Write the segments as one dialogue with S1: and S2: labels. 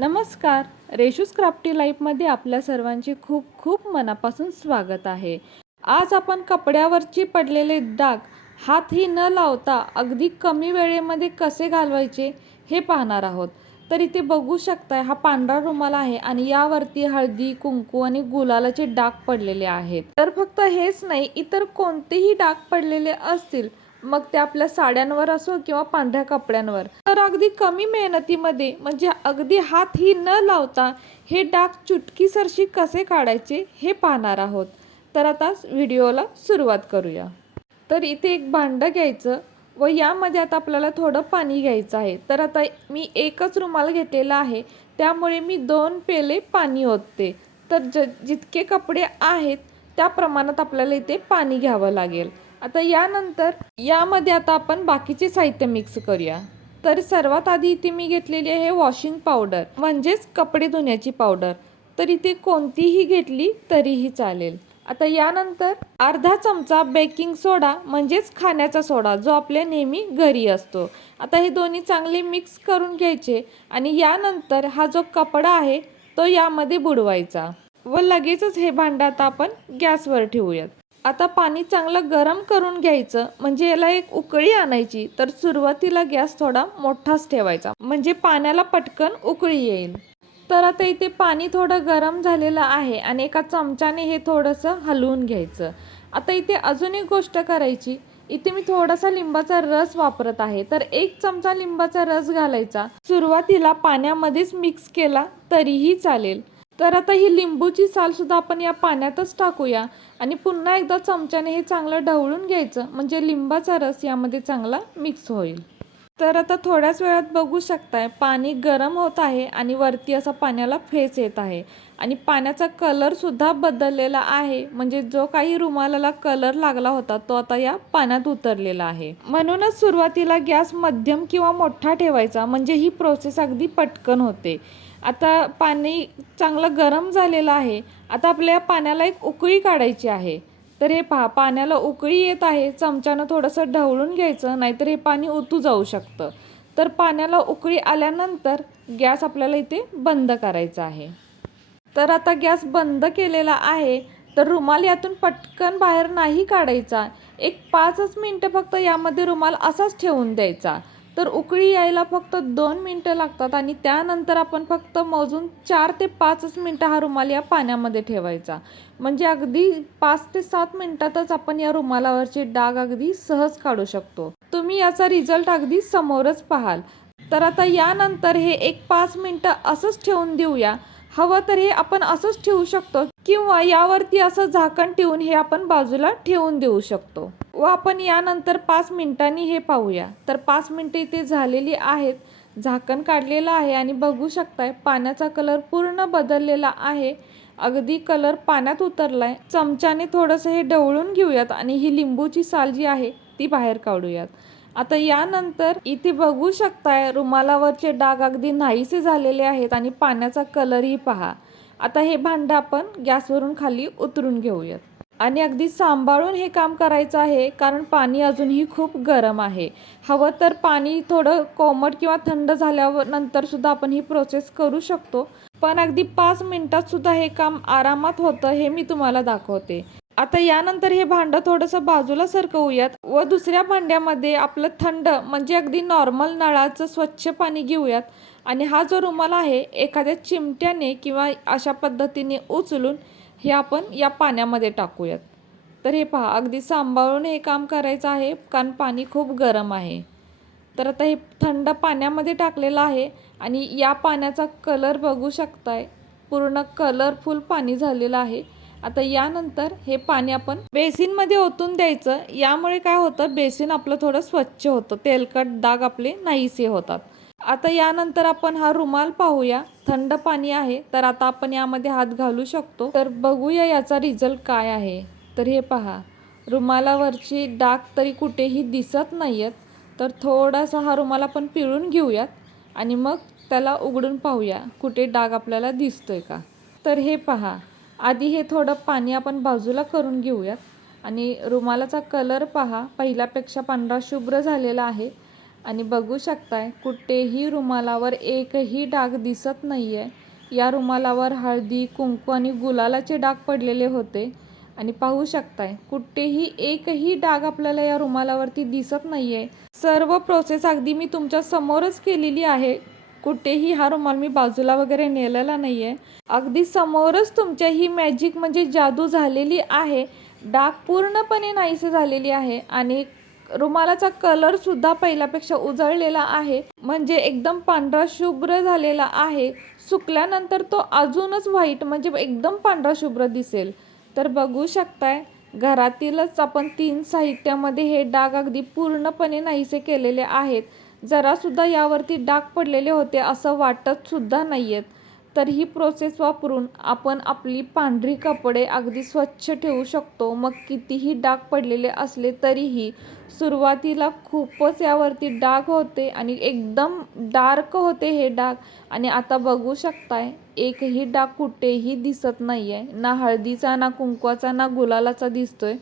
S1: नमस्कार. रेशूस क्राफ्टी लाईफमध्ये आपल्या सर्वांचे खूप खूप मनापासून स्वागत आहे. आज आपण कपड्यावरची पडलेले डाग हातही न लावता अगदी कमी वेळेमध्ये कसे घालवायचे हे पाहणार आहोत. तर इथे बघू शकताय हा पांढरा रुमाल आहे आणि यावरती हळदी कुंकू आणि गुलालाचे डाग पडलेले आहेत. तर फक्त हेच नाही इतर कोणतेही डाग पडलेले असतील मग ते आपल्या साड्यांवर असो किंवा पांढऱ्या कपड्यांवर. तर अगदी कमी मेहनतीमध्ये म्हणजे अगदी हात ही न लावता हे डाग चुटकीसरशी कसे काढायचे हे पाहणार आहोत. तर आता व्हिडिओला सुरुवात करूया. तर इथे एक भांडं घ्यायचं व यामध्ये आता आपल्याला थोडं पाणी घ्यायचं आहे. तर आता मी एकच रुमाल घेतलेला आहे. त्यामुळे मी दोन पेले पाणी ओतते. तर ज जितके कपडे आहेत त्या प्रमाणात आपल्याला इथे पाणी घ्यावं लागेल. आता यानंतर यामध्ये आता आपण बाकीचे साहित्य मिक्स करूया. तर सर्वात आधी इथे मी घेतलेली आहे वॉशिंग पावडर म्हणजेच कपडे धुण्याची पावडर तर इथे कोणतीही घेतली तरीही चालेल. आता यानंतर अर्धा चमचा बेकिंग सोडा म्हणजेच खाण्याचा सोडा जो आपल्या नेहमी घरी असतो. आता हे दोन्ही चांगले मिक्स करून घ्यायचे आणि यानंतर हा जो कपडा आहे तो यामध्ये बुडवायचा. व लगेचच हे भांडं आता आपण गॅसवर ठेवूयात. आता पाणी चांगलं गरम करून घ्यायचं म्हणजे याला एक उकळी आणायची तर सुरुवातीला गॅस थोडा मोठाच ठेवायचा म्हणजे पाण्याला पटकन उकळी येईल. तर आता इथे पाणी थोडं गरम झालेलं आहे आणि एका चमच्याने हे थोडंसं हलवून घ्यायचं. आता इथे अजून एक गोष्ट करायची इथे मी थोडासा लिंबाचा रस वापरत आहे तर एक चमचा लिंबाचा रस घालायचा. सुरुवातीला पाण्यामध्येच मिक्स केला तरीही चालेल. तर आता ही लिंबूची सालसुद्धा आपण या पाण्यातच टाकूया. आणि पुन्हा एकदा चमच्याने हे चांगलं ढवळून घ्यायचं. म्हणजे लिंबाचा रस यामध्ये चांगला मिक्स होईल. तर आता थोड्याच वेळात बघू शकताय पाणी गरम होत आहे आणि वरती असा पाण्याला फेस येत आहे. आणि पाण्याचा कलरसुद्धा बदललेला आहे. म्हणजे जो काही रुमालाला कलर लागला होता तो आता या पाण्यात उतरलेला आहे. म्हणूनच सुरुवातीला गॅस मध्यम किंवा मोठा ठेवायचा. म्हणजे ही प्रोसेस अगदी पटकन होते. आता पाणी चांगलं गरम झालेलं आहे. आता आपल्या पाण्याला एक उकळी काढायची आहे. तर हे पहा पाण्याला उकळी येत आहे. चमच्यानं थोडंसं ढवळून घ्यायचं नाहीतर हे पाणी ओतू जाऊ शकतं. तर पाण्याला उकळी आल्यानंतर गॅस आपल्याला इथे बंद करायचा आहे. तर आता गॅस बंद केलेला आहे. तर रुमाल यातून पटकन बाहेर नाही काढायचा. एक पाचच मिनटं फक्त यामध्ये रुमाल असाच ठेवून द्यायचा. तर उकळी यायला फक्त दोन मिनटं लागतात आणि त्यानंतर आपण फक्त मोजून चार ते पाचच मिनटं हा रुमाल या पाण्यामध्ये ठेवायचा. म्हणजे अगदी पाच ते सात मिनिटातच आपण या रुमालावरचे डाग अगदी सहज काढू शकतो. तुम्ही याचा रिझल्ट अगदी समोरच पाहाल. तर आता यानंतर हे एक पाच मिनटं असंच ठेवून देऊया. हवं तर हे आपण असंच ठेवू शकतो किंवा यावरती असं झाकण ठेवून हे आपण बाजूला ठेवून देऊ शकतो. व आपण यानंतर पाच मिनिटांनी हे पाहूया. तर पाच मिनटं इथे झालेली आहेत. झाकण काढलेलं आहे आणि बघू शकताय पाण्याचा कलर पूर्ण बदललेला आहे. अगदी कलर पाण्यात उतरलाय. चमच्याने थोडंसं हे ढवळून घेऊयात आणि ही लिंबूची साल जी आहे ती बाहेर काढूयात. आता यानंतर इथे बघू शकताय रुमालावरचे डाग अगदी नाहीसे झालेले आहेत आणि पाण्याचा कलरही पहा. आता हे भांडं आपण गॅसवरून खाली उतरून घेऊयात. आणि अगदी सांभाळून हे काम करायचं आहे कारण पाणी अजूनही खूप गरम आहे. हवं तर पाणी थोडं कोमट किंवा थंड झाल्यावर नंतर सुद्धा आपण ही प्रोसेस करू शकतो. पण अगदी पाच मिनटातसुद्धा हे काम आरामात होतं हे मी तुम्हाला दाखवते. आता यानंतर हे भांडं थोडंसं बाजूला सरकवूयात व दुसऱ्या भांड्यामध्ये आपलं थंड म्हणजे अगदी नॉर्मल नळाचं स्वच्छ पाणी घेऊयात. आणि हा जो रुमाल आहे एखाद्या चिमट्याने किंवा अशा पद्धतीने उचलून हे आपण या पाण्यामध्ये टाकूयात. तर हे पहा अगदी सांभाळून हे काम करायचं आहे कारण पाणी खूप गरम आहे. तर आता हे थंड पाण्यामध्ये टाकलेलं आहे आणि या पाण्याचा कलर बघू शकताय. पूर्ण कलरफुल पाणी झालेलं आहे. आता यानंतर हे पाणी आपण बेसिनमध्ये ओतून द्यायचं. यामुळे काय होतं बेसिन आपलं थोडं स्वच्छ होतं. तेलकट डाग आपले नाहीसे होतात. आता यानंतर आपण हा रुमाल पाहूया. थंड पाणी आहे तर आता आपण यामध्ये हात घालू शकतो. तर बघूया याचा रिझल्ट काय आहे. तर हे पहा. रुमालावरची डाग तरी कुठेही दिसत नाही आहेत तर थोडासा हा रुमाल आपण पिळून घेऊयात आणि मग त्याला उघडून पाहूया कुठे डाग आपल्याला दिसतोय का. तर हे पहा. आधी हे थोडं पाणी आपण बाजूला करून घेऊयात आणि रुमालाचा कलर पहा. पहिल्यापेक्षा पांढरा शुभ्र झालेला आहे. आणि बघू शकताय कुठेही रुमालावर एकही डाग दिसत नाही आहे या रुमालावर हळदी कुंकू आणि गुलालाचे डाग पडलेले होते. आणि पाहू शकताय कुठेही एकही डाग आपल्याला या रुमालावरती दिसत नाही आहे सर्व प्रोसेस अगदी मी तुमच्या समोरच केलेली आहे. कुठेही हा रुमाल मी बाजूला वगैरे नेलेला नाही आहे अगदी समोरच तुमच्या ही मॅजिक म्हणजे जादू झालेली आहे. डाग पूर्णपणे नाहीसे झालेली आहे. आणि रुमालाचा कलर सुद्धा पहिल्यापेक्षा उजळलेला आहे. म्हणजे एकदम पांढरा शुभ्र झालेला आहे. सुकल्यानंतर तो अजूनच व्हाईट म्हणजे एकदम पांढरा शुभ्र दिसेल. तर बघू शकताय घरातीलच आपण तीन साहित्यामध्ये हे डाग अगदी पूर्णपणे नाहीसे केलेले आहेत. जरासुद्धा यावरती डाग पडलेले होते असं वाटत सुद्धा नाही आहेत तर ही प्रोसेस वापरून आपण आपली पांढरी कपडे अगदी स्वच्छ ठेवू शकतो. मग कितीही डाग पडलेले असले तरीही सुरुवातीला खूपच यावरती डाग होते आणि एकदम डार्क होते हे डाग. आणि आता बघू शकताय एकही डाग कुठेही दिसत नाही आहे ना हळदीचा ना कुंकवाचा ना गुलालाचा दिसतोय.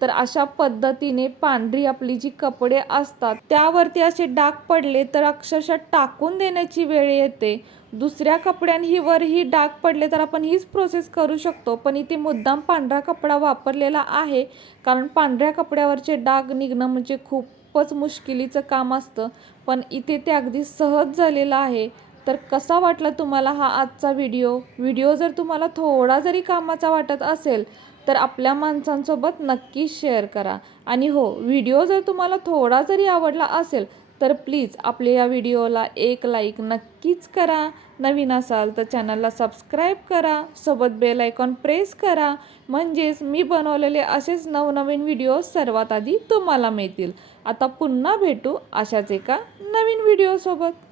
S1: तर अशा पद्धतीने पांढरी आपली जी कपडे असतात त्यावरती असे डाग पडले तर अक्षरशः टाकून देण्याची वेळ येते. दुसऱ्या कपड्यांवरही डाग पडले तर आपण हीच प्रोसेस करू शकतो. पण इथे मुद्दाम पांढरा कपडा वापरलेला आहे. कारण पांढऱ्या कपड्यावरचे डाग निघणं म्हणजे खूपच मुश्किलीचं काम असतं. पण इथे ते अगदी सहज झालेलं आहे. तर कसा वाटला तुम्हाला हा आजचा व्हिडिओ? व्हिडिओ जर तुम्हाला थोडा जरी कामाचा वाटत असेल तर आपल्या माणसांसोबत नक्कीच शेअर करा. आणि हो व्हिडिओ जर तुम्हाला थोडा जरी आवडला असेल तर प्लीज आपल्या या व्हिडिओला एक लाईक नक्कीच करा. नवीन असाल तर चॅनलला सबस्क्राईब करा. सोबत बेल आयकॉन प्रेस करा. म्हणजेच मी बनवलेले असेच नवनवीन व्हिडिओ सर्वात आधी तुम्हाला मिळतील. आता पुन्हा भेटू अशाच एका नवीन व्हिडिओसोबत.